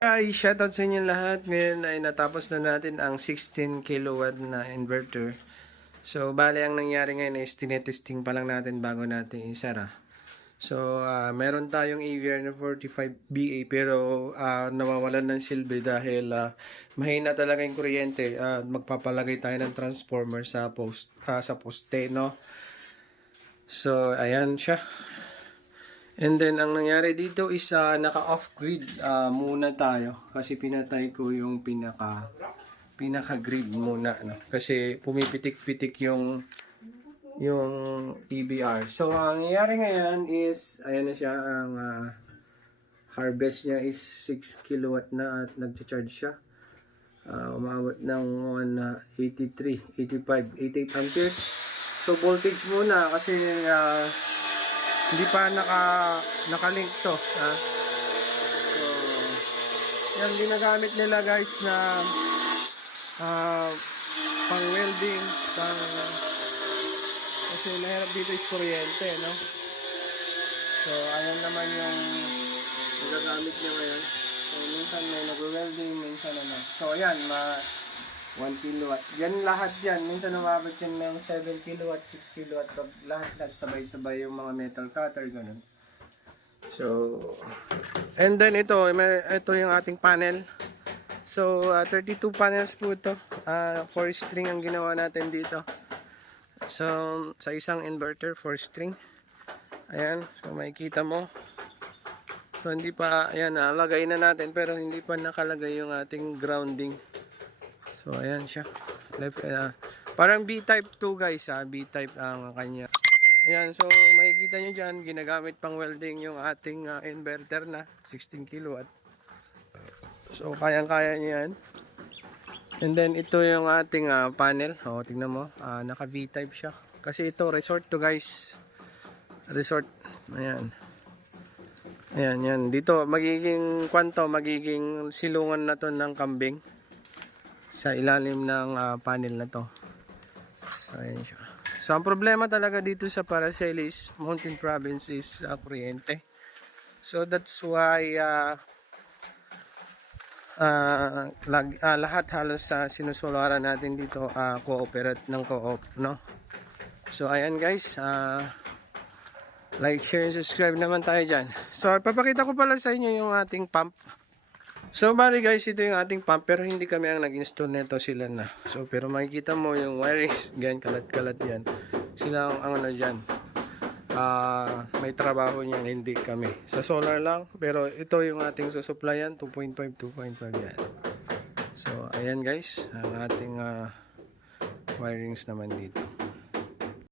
Hi, shoutout sa inyo lahat. Ngayon ay natapos na natin ang 16 kilowatt na inverter. So, bale ang nangyari ngayon is tinetesting pa lang natin bago natin isara. So, meron tayong AVR na 45BA pero nawawalan ng silbi dahil mahina talaga yung kuryente. Magpapalagay tayo ng transformer sa poste, no? So, ayan siya. And then, ang nangyari dito is naka-off grid muna tayo. Kasi pinatay ko yung pinaka-grid muna. No? Kasi pumipitik-pitik yung EBR. So, ang nangyari ngayon is, ayan na siya, ang harvest niya is 6 kilowatt na at nag-charge siya. Umabot ng 83, 85, 88 amperes. So, voltage muna kasi hindi pa nakalink to. So, yan ginagamit nila guys na pang welding, kasi mahirap dito is kuryente, no? So, ayan naman yung nagagamit niya ngayon. So, minsan may nag-welding, minsan ano. So, ayan, 1 kilowatt. Yan lahat yan. Minsan umabot yan ng 7 kilowatt, 6 kilowatt. Lahat sabay-sabay yung mga metal cutter, ganun. So, and then ito yung ating panel. So, 32 panels po ito. 4 string ang ginawa natin dito. So, sa isang inverter, 4 string. Ayan. So, makikita mo. So, hindi pa, ayan, lagay na natin pero hindi pa nakalagay yung ating grounding. So, ayan siya. Parang B-type 2 guys, B-type ang kanya. Ayan, so makikita nyo dyan, ginagamit pang welding yung ating inverter na 16 kilowatt. So, kayang-kaya nyo yan. And then, ito yung ating panel. O, tingnan mo, naka V-type siya. Kasi ito, resort to guys. Resort. Ayan. Ayan, yan. Dito, magiging silungan na to ng kambing. Sa ilalim ng panel na to. Ayan siya. So, ang problema talaga dito sa Paracelis Mountain Province is kuryente. So, that's why lahat halos sa sinusularan natin dito cooperate ng co-op, no? So, ayan guys. Like, share, and subscribe naman tayo dyan. So, papakita ko pala sa inyo yung ating pump. So, bali guys, ito yung ating pump pero hindi kami ang nag-install nito, sila na. So, pero makikita mo yung wirings, ganyan, kalat-kalat yan. Sila ang ano dyan. May trabaho niyan, hindi kami. Sa solar lang, pero ito yung ating susuplayan, 2.5 yan. So, ayan guys, ang ating wirings naman dito.